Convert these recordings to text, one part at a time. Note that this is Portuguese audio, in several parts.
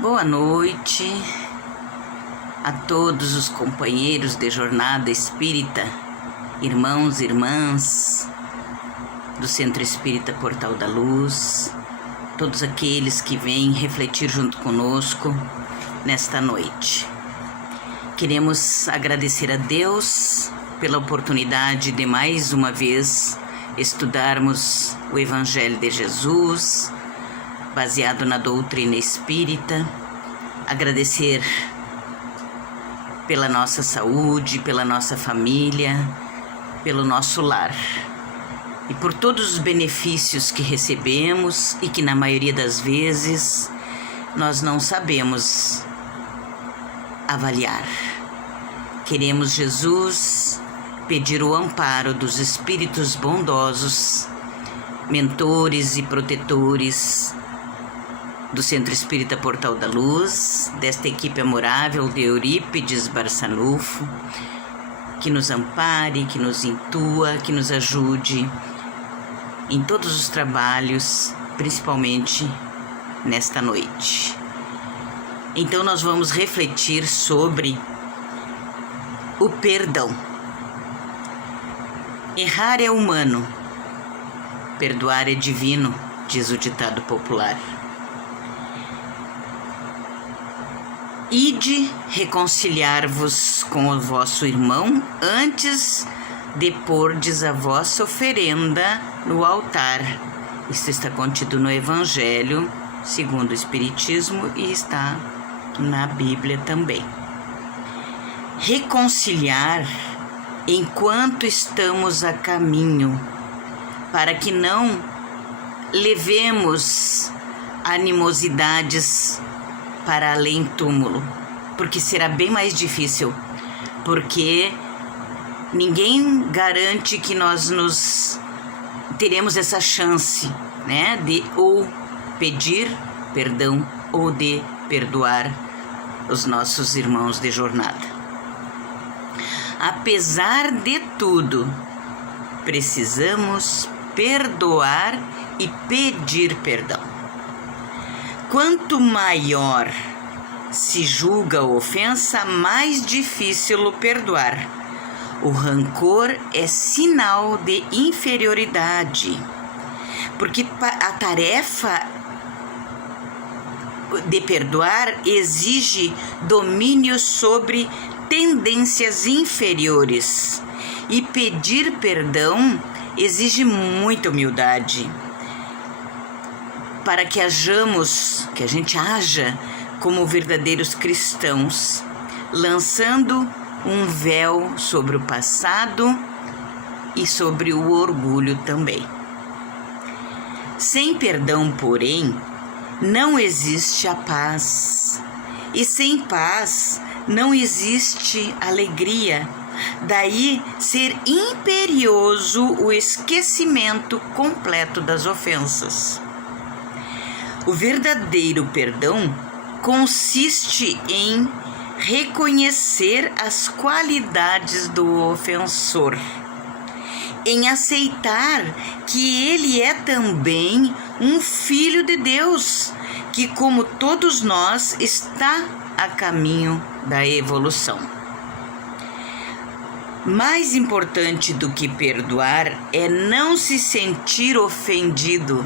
Boa noite a todos os companheiros de jornada espírita, irmãos e irmãs do Centro Espírita Portal da Luz, todos aqueles que vêm refletir junto conosco nesta noite. Queremos agradecer a Deus pela oportunidade de mais uma vez estudarmos o Evangelho de Jesus, baseado na doutrina espírita, agradecer pela nossa saúde, pela nossa família, pelo nosso lar e por todos os benefícios que recebemos e que na maioria das vezes nós não sabemos avaliar. Queremos, Jesus, pedir o amparo dos espíritos bondosos, mentores e protetores do Centro Espírita Portal da Luz, desta equipe amorável de Eurípides Barçanufo, que nos ampare, que nos intua, que nos ajude em todos os trabalhos, principalmente nesta noite. Então nós vamos refletir sobre o perdão. Errar é humano, perdoar é divino, diz o ditado popular. Ide reconciliar-vos com o vosso irmão antes de pordes a vossa oferenda no altar. Isso está contido no Evangelho segundo o Espiritismo e está na Bíblia também. Reconciliar enquanto estamos a caminho, para que não levemos animosidades para além túmulo, porque será bem mais difícil, porque ninguém garante que nós teremos essa chance, né, de ou pedir perdão ou de perdoar os nossos irmãos de jornada. Apesar de tudo, precisamos perdoar e pedir perdão. Quanto maior se julga a ofensa, mais difícil o perdoar. O rancor é sinal de inferioridade, porque a tarefa de perdoar exige domínio sobre tendências inferiores, e pedir perdão exige muita humildade, para que a gente haja como verdadeiros cristãos, lançando um véu sobre o passado e sobre o orgulho também. Sem perdão, porém, não existe a paz, e sem paz não existe alegria. Daí ser imperioso o esquecimento completo das ofensas. O verdadeiro perdão consiste em reconhecer as qualidades do ofensor, em aceitar que ele é também um filho de Deus, que, como todos nós, está a caminho da evolução. Mais importante do que perdoar é não se sentir ofendido,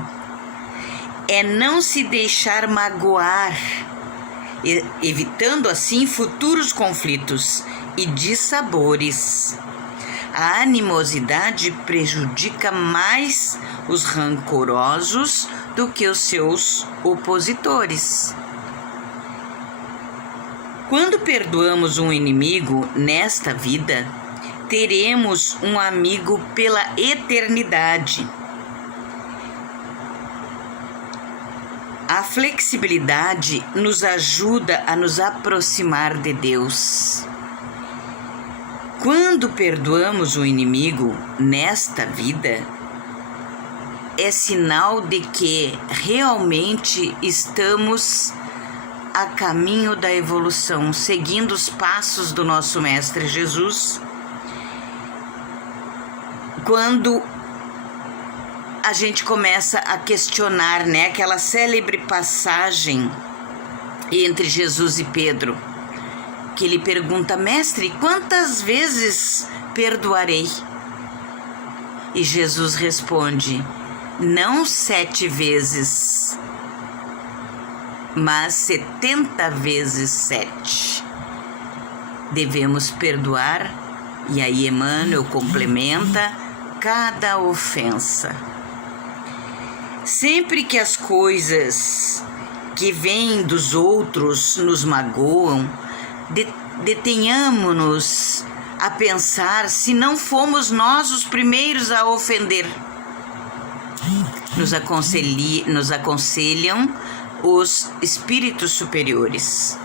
é não se deixar magoar, evitando assim futuros conflitos e dissabores. A animosidade prejudica mais os rancorosos do que os seus opositores. Quando perdoamos um inimigo nesta vida, teremos um amigo pela eternidade. A flexibilidade nos ajuda a nos aproximar de Deus. Quando perdoamos o inimigo nesta vida, é sinal de que realmente estamos a caminho da evolução, seguindo os passos do nosso Mestre Jesus. Quando a gente começa a questionar, né, aquela célebre passagem entre Jesus e Pedro, que ele pergunta: mestre, quantas vezes perdoarei? E Jesus responde: não 7 vezes, mas 70 vezes 7. Devemos perdoar, e aí Emmanuel complementa, cada ofensa. Sempre que as coisas que vêm dos outros nos magoam, detenhamo-nos a pensar se não fomos nós os primeiros a ofender. Nos aconselham os espíritos superiores.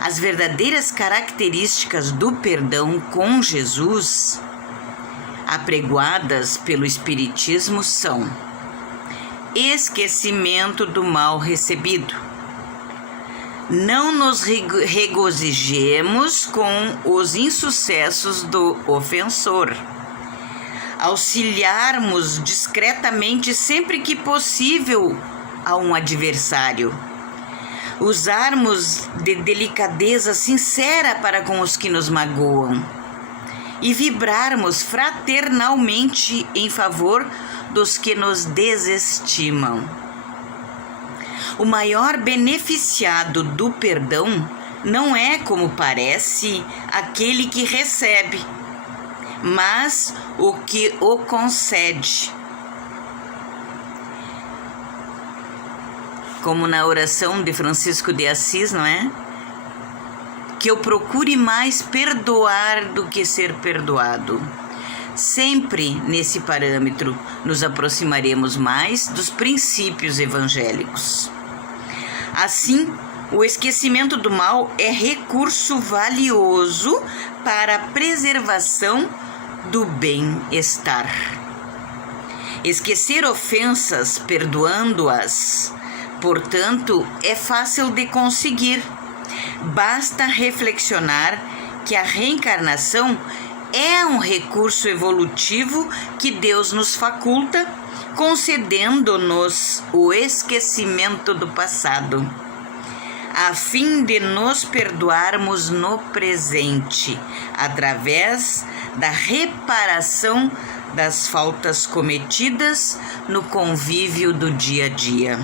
As verdadeiras características do perdão com Jesus, apregoadas pelo Espiritismo, são: esquecimento do mal recebido. Não nos regozijemos com os insucessos do ofensor. Auxiliarmos discretamente sempre que possível a um adversário. Usarmos de delicadeza sincera para com os que nos magoam. E vibrarmos fraternalmente em favor dos que nos desestimam. O maior beneficiado do perdão não é, como parece, aquele que recebe, mas o que o concede. Como na oração de Francisco de Assis, não é? Que eu procure mais perdoar do que ser perdoado. Sempre nesse parâmetro nos aproximaremos mais dos princípios evangélicos. Assim, o esquecimento do mal é recurso valioso para a preservação do bem-estar. Esquecer ofensas, perdoando-as, portanto, é fácil de conseguir. Basta reflexionar que a reencarnação é um recurso evolutivo que Deus nos faculta, concedendo-nos o esquecimento do passado, a fim de nos perdoarmos no presente, através da reparação das faltas cometidas no convívio do dia a dia.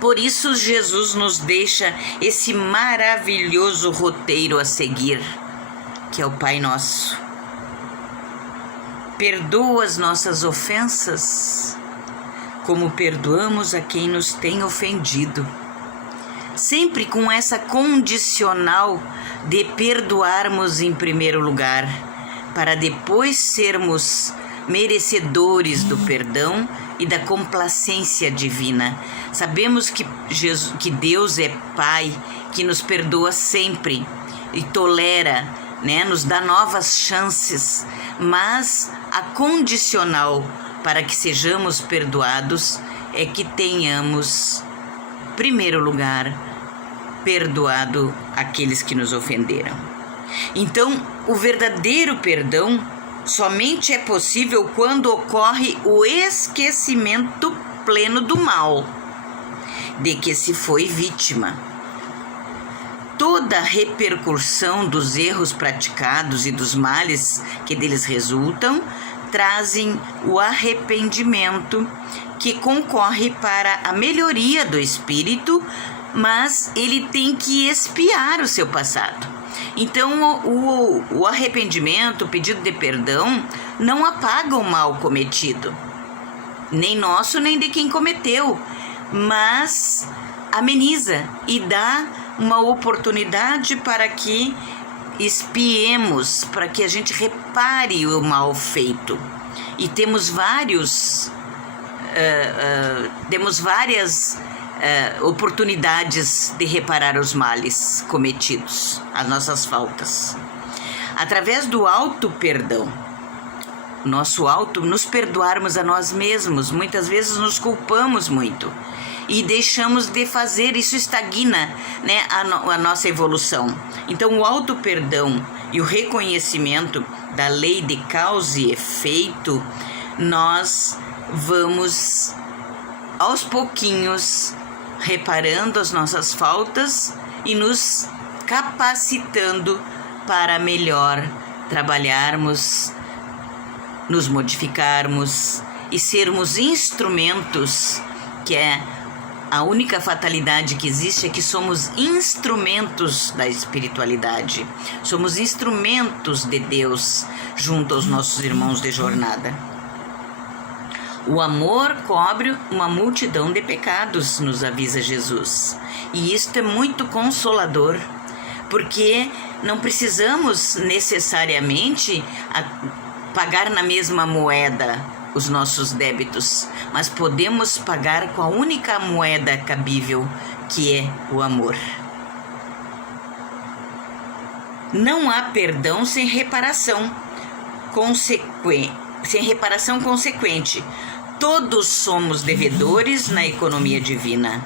Por isso, Jesus nos deixa esse maravilhoso roteiro a seguir, que é o Pai Nosso. Perdoa as nossas ofensas, como perdoamos a quem nos tem ofendido. Sempre com essa condicional de perdoarmos em primeiro lugar, para depois sermos merecedores do perdão e da complacência divina. Sabemos que Deus é Pai, que nos perdoa sempre e tolera, nos dá novas chances, mas a condicional para que sejamos perdoados é que tenhamos, em primeiro lugar, perdoado aqueles que nos ofenderam. Então, o verdadeiro perdão somente é possível quando ocorre o esquecimento pleno do mal de que se foi vítima. Toda a repercussão dos erros praticados e dos males que deles resultam trazem o arrependimento, que concorre para a melhoria do espírito, mas ele tem que expiar o seu passado. Então, o arrependimento, o pedido de perdão, não apaga o mal cometido, nem nosso, nem de quem cometeu, mas ameniza e dá uma oportunidade para que expiemos, para que a gente repare o mal feito. E temos várias oportunidades de reparar os males cometidos, as nossas faltas. Através do auto-perdão, nos perdoarmos a nós mesmos, muitas vezes nos culpamos muito e deixamos de fazer, isso estagna, a nossa evolução. Então, o auto-perdão e o reconhecimento da lei de causa e efeito, nós vamos, aos pouquinhos, reparando as nossas faltas e nos capacitando para melhor trabalharmos, nos modificarmos e sermos instrumentos, que é a única fatalidade que existe, é que somos instrumentos da espiritualidade. Somos instrumentos de Deus junto aos nossos irmãos de jornada. O amor cobre uma multidão de pecados, nos avisa Jesus. E isto é muito consolador, porque não precisamos necessariamente pagar na mesma moeda os nossos débitos, mas podemos pagar com a única moeda cabível, que é o amor. Não há perdão sem reparação consequente. Todos somos devedores na economia divina,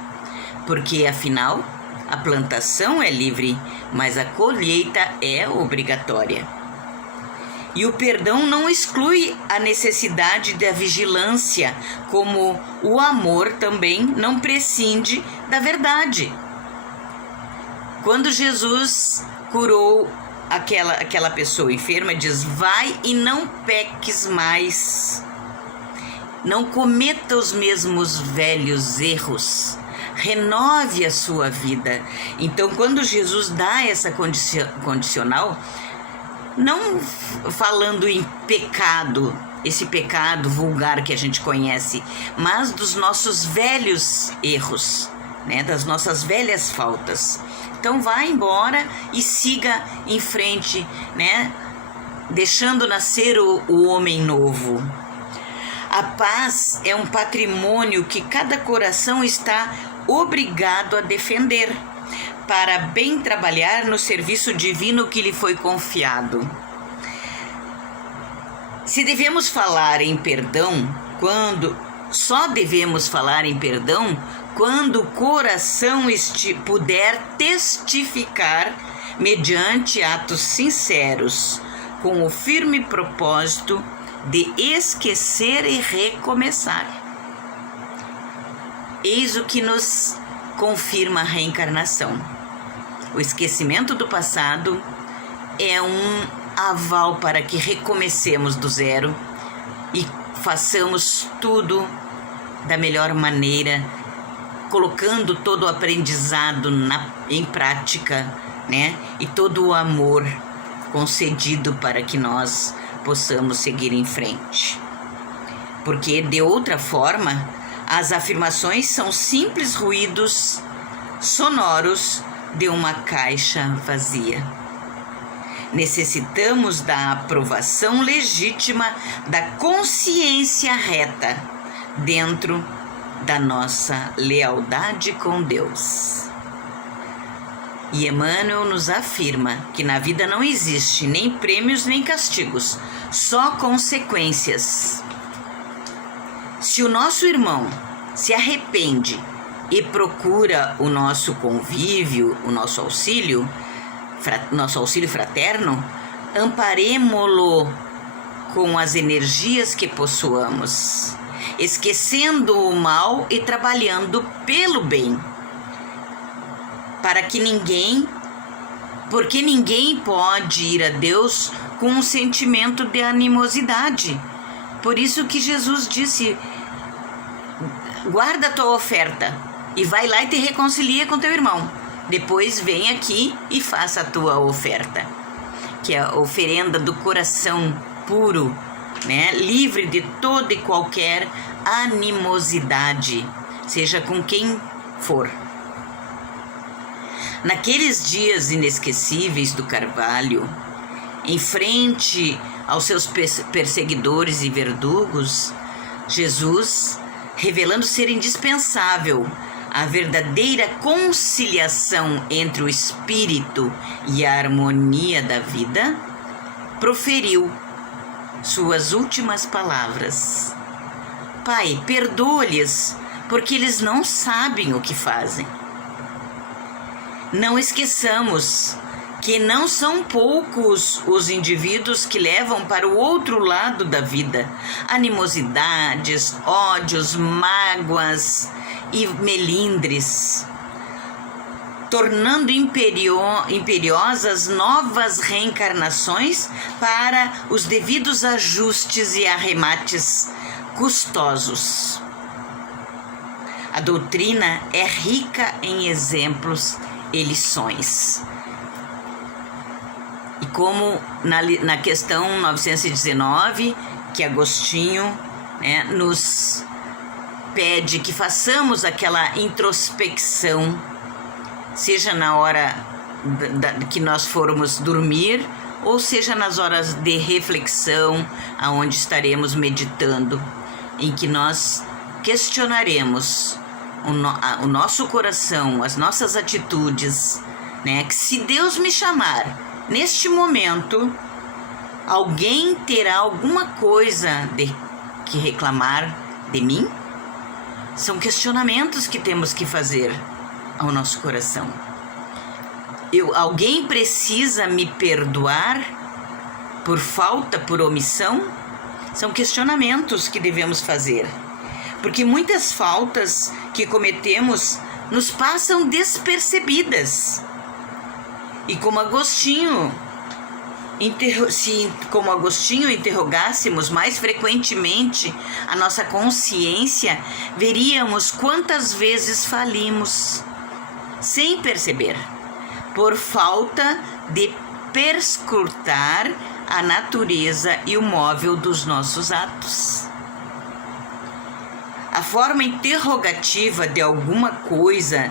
porque afinal a plantação é livre, mas a colheita é obrigatória. E o perdão não exclui a necessidade da vigilância, como o amor também não prescinde da verdade. Quando Jesus curou aquela pessoa enferma, diz: vai e não peques mais. Não cometa os mesmos velhos erros. Renove a sua vida. Então, quando Jesus dá essa condicional, não falando em pecado, esse pecado vulgar que a gente conhece, mas dos nossos velhos erros, né, das nossas velhas faltas. Então vá embora e siga em frente, né, deixando nascer o homem novo. A paz é um patrimônio que cada coração está obrigado a defender, para bem trabalhar no serviço divino que lhe foi confiado. Se devemos falar em perdão, só devemos falar em perdão quando o coração puder testificar mediante atos sinceros, com o firme propósito de esquecer e recomeçar. Eis o que nos confirma a reencarnação. O esquecimento do passado é um aval para que recomecemos do zero e façamos tudo da melhor maneira, colocando todo o aprendizado em prática, né? E todo o amor concedido para que nós possamos seguir em frente. Porque, de outra forma, as afirmações são simples ruídos sonoros de uma caixa vazia. Necessitamos da aprovação legítima da consciência reta dentro da nossa lealdade com Deus. E Emmanuel nos afirma que na vida não existe nem prêmios nem castigos, só consequências. Se o nosso irmão se arrepende e procura o nosso convívio, o nosso auxílio fraterno, amparemo-lo com as energias que possuamos, esquecendo o mal e trabalhando pelo bem, porque ninguém pode ir a Deus com um sentimento de animosidade. Por isso que Jesus disse: guarda a tua oferta e vai lá e te reconcilia com teu irmão. Depois vem aqui e faça a tua oferta, que é a oferenda do coração puro, né? Livre de toda e qualquer animosidade, seja com quem for. Naqueles dias inesquecíveis do Carvalho, em frente aos seus perseguidores e verdugos, Jesus, revelando ser indispensável a verdadeira conciliação entre o espírito e a harmonia da vida, proferiu suas últimas palavras: Pai, perdoa-lhes, porque eles não sabem o que fazem. Não esqueçamos que não são poucos os indivíduos que levam para o outro lado da vida animosidades, ódios, mágoas e melindres, tornando imperiosas novas reencarnações para os devidos ajustes e arremates custosos. A doutrina é rica em exemplos e lições. E como na questão 919, que Agostinho, né, nos pede que façamos aquela introspecção, seja na hora que nós formos dormir, ou seja nas horas de reflexão, aonde estaremos meditando, em que nós questionaremos o nosso coração, as nossas atitudes, né? Que se Deus me chamar neste momento, alguém terá alguma coisa que reclamar de mim? São questionamentos que temos que fazer ao nosso coração. Alguém precisa me perdoar por falta, por omissão? São questionamentos que devemos fazer. Porque muitas faltas que cometemos nos passam despercebidas. E como Agostinho interrogássemos mais frequentemente a nossa consciência, veríamos quantas vezes falimos sem perceber, por falta de perscrutar a natureza e o móvel dos nossos atos. A forma interrogativa de alguma coisa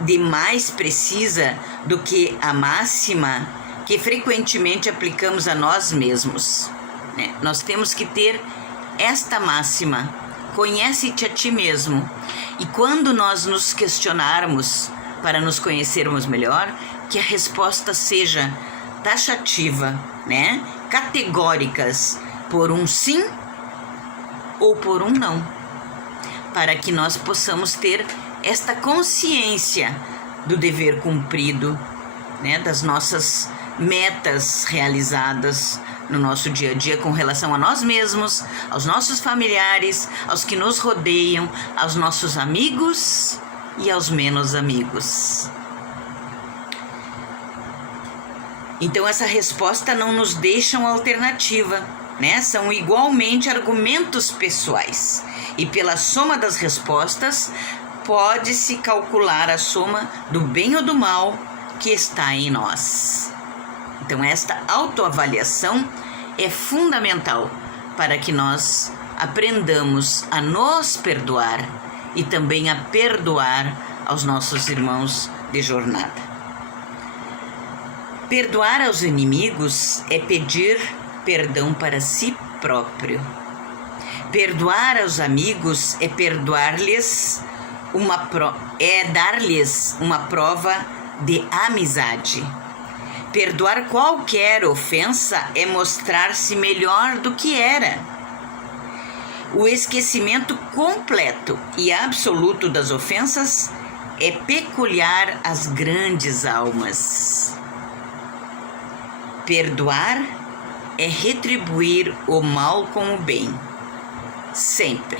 de mais precisa do que a máxima que frequentemente aplicamos a nós mesmos, né? Nós temos que ter esta máxima: conhece-te a ti mesmo. E quando nós nos questionarmos para nos conhecermos melhor, que a resposta seja taxativa, né? Categóricas, por um sim ou por um não, para que nós possamos ter esta consciência do dever cumprido, né? Das nossas metas realizadas no nosso dia a dia com relação a nós mesmos, aos nossos familiares, aos que nos rodeiam, aos nossos amigos e aos menos amigos. Então essa resposta não nos deixa uma alternativa, né? São igualmente argumentos pessoais. E pela soma das respostas, pode-se calcular a soma do bem ou do mal que está em nós. Então esta autoavaliação é fundamental para que nós aprendamos a nos perdoar e também a perdoar aos nossos irmãos de jornada. Perdoar aos inimigos é pedir perdão para si próprio. Perdoar aos amigos é perdoar-lhes dar-lhes uma prova de amizade. Perdoar qualquer ofensa é mostrar-se melhor do que era. O esquecimento completo e absoluto das ofensas é peculiar às grandes almas. Perdoar é retribuir o mal com o bem, sempre.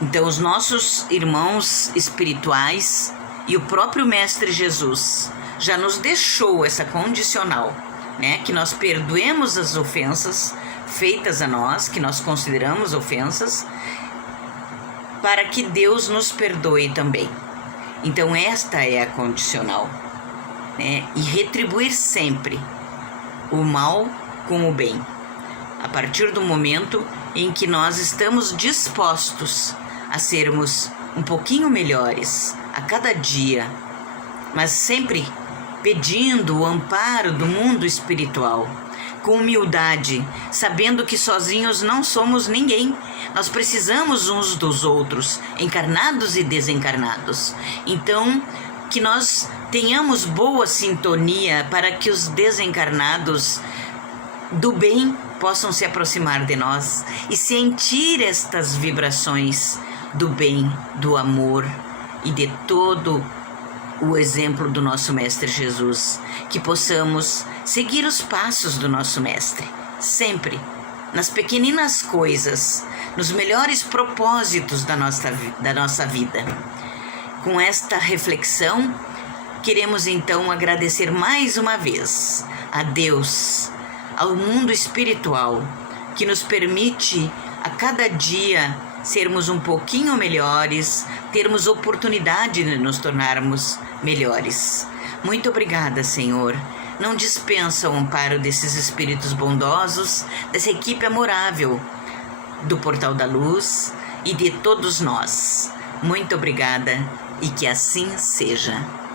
Então, os nossos irmãos espirituais e o próprio Mestre Jesus já nos deixou essa condicional, né? Que nós perdoemos as ofensas feitas a nós, que nós consideramos ofensas, para que Deus nos perdoe também. Então, esta é a condicional, né? E retribuir sempre o mal com o bem, a partir do momento em que nós estamos dispostos a sermos um pouquinho melhores a cada dia, mas sempre pedindo o amparo do mundo espiritual, com humildade, sabendo que sozinhos não somos ninguém. Nós precisamos uns dos outros, encarnados e desencarnados. Então, que nós tenhamos boa sintonia para que os desencarnados do bem possam se aproximar de nós e sentir estas vibrações do bem, do amor e de todo o exemplo do nosso Mestre Jesus, que possamos seguir os passos do nosso Mestre, sempre, nas pequeninas coisas, nos melhores propósitos da nossa vida. Com esta reflexão, queremos então agradecer mais uma vez a Deus, ao mundo espiritual, que nos permite a cada dia sermos um pouquinho melhores, termos oportunidade de nos tornarmos melhores. Muito obrigada, Senhor. Não dispensa o amparo desses espíritos bondosos, dessa equipe amorável do Portal da Luz e de todos nós. Muito obrigada e que assim seja.